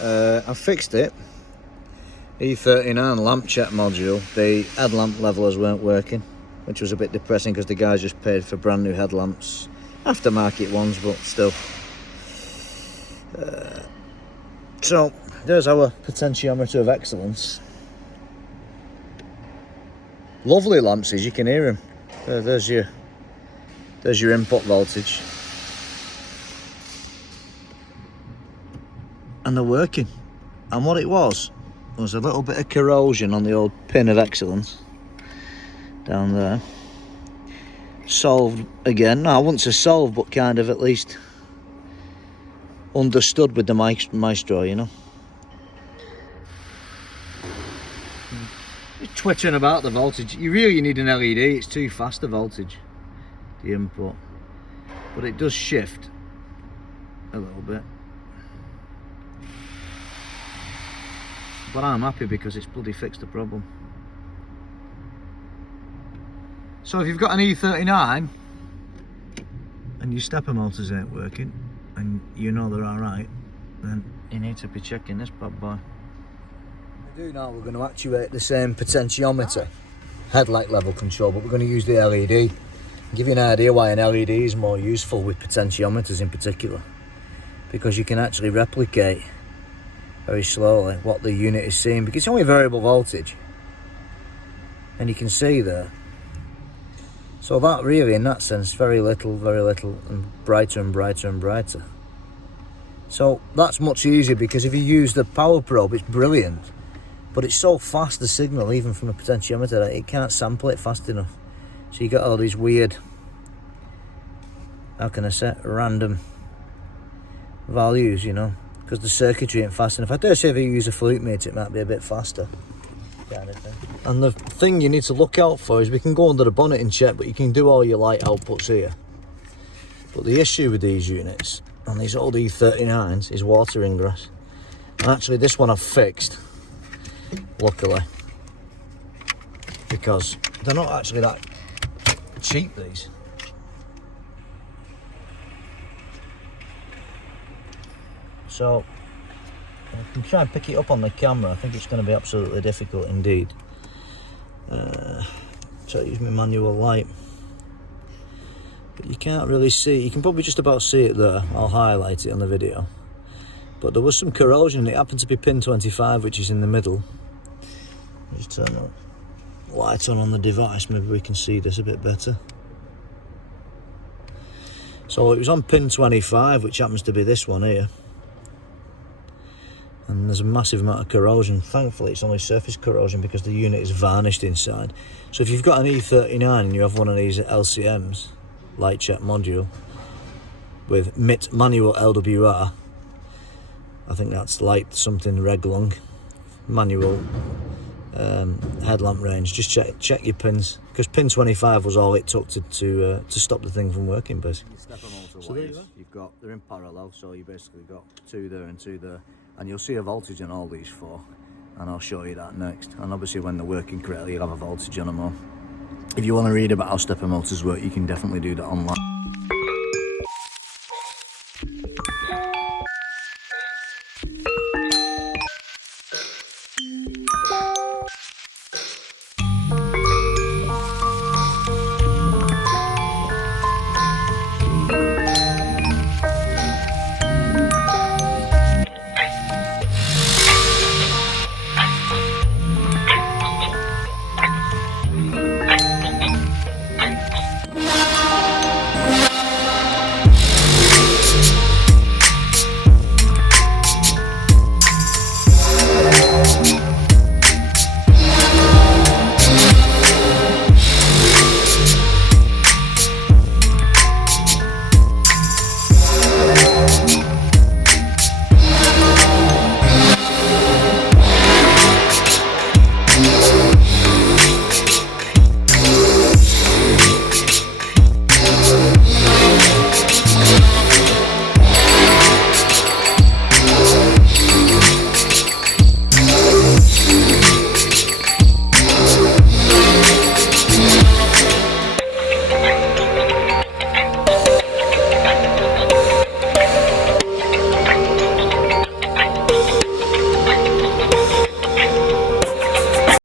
anyway, I fixed it. E39 lamp check module, the headlamp levelers weren't working, which was a bit depressing because the guys just paid for brand new headlamps, aftermarket ones, but still. So there's our potentiometer of excellence. Lovely lamps, as you can hear them. There's your input voltage, and they're working. And what it was a little bit of corrosion on the old pin of excellence down there. Solved again. No, I wouldn't say solved, but kind of at least understood with the maestro, you know. Just twittering about the voltage. You really need an LED. It's too fast, the voltage, the input, but it does shift a little bit. But I'm happy because it's bloody fixed the problem. So if you've got an E39 and your stepper motors ain't working and you know they're alright, then you need to be checking this bad boy. We do now, we're going to actuate the same potentiometer, headlight level control, but we're going to use the LED. I'll give you an idea why an LED is more useful with potentiometers in particular, because you can actually replicate very slowly what the unit is seeing, because it's only variable voltage and you can see there. So that really, in that sense, very little, and brighter and brighter and brighter. So that's much easier, because if you use the power probe, it's brilliant, but it's so fast, the signal, even from a potentiometer, that it can't sample it fast enough. So you got all these weird, how can I say, random values, you know, because the circuitry ain't fast enough. I dare say if you use a flute meter, it might be a bit faster, kind of thing. And the thing you need to look out for is, we can go under the bonnet and check, but you can do all your light outputs here. But the issue with these units, and these old E39s, is water ingress. And actually this one I've fixed, luckily, because they're not actually that cheap, these. So I can try and pick it up on the camera. I think it's going to be absolutely difficult indeed. So I use my manual light, but you can't really see. You can probably just about see it there. I'll highlight it on the video. But there was some corrosion. It happened to be pin 25, which is in the middle. Just turn the light on the device. Maybe we can see this a bit better. So it was on pin 25, which happens to be this one here. And there's a massive amount of corrosion. Thankfully it's only surface corrosion because the unit is varnished inside. So if you've got an E39 and you have one of these LCMs, light check module, with MIT manual LWR, I think that's light something reglung, manual headlamp range, just check your pins, because pin 25 was all it took to stop the thing from working, basically. So there you go. You've got, they're in parallel, so you basically got two there and two there. And you'll see a voltage on all these four, and I'll show you that next. And obviously when they're working correctly, you'll have a voltage on them all. If you want to read about how stepper motors work, you can definitely do that online.